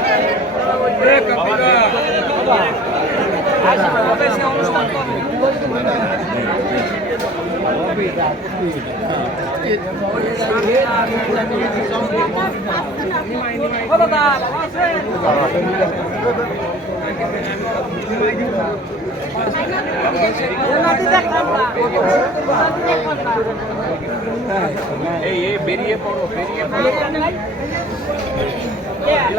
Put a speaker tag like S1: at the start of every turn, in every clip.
S1: ए copy का
S2: आशिर्वाद से अनुष्ठान को
S3: हो दादा बस
S4: ए ए बेरीए करो बेरीए करो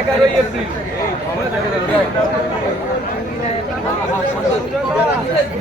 S5: এগারোই